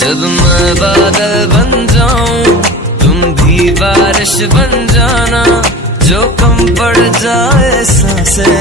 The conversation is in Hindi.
जब मैं बादल बन जाऊं तुम भी बारिश बन जाना, जो कम पड़ जाए सांसें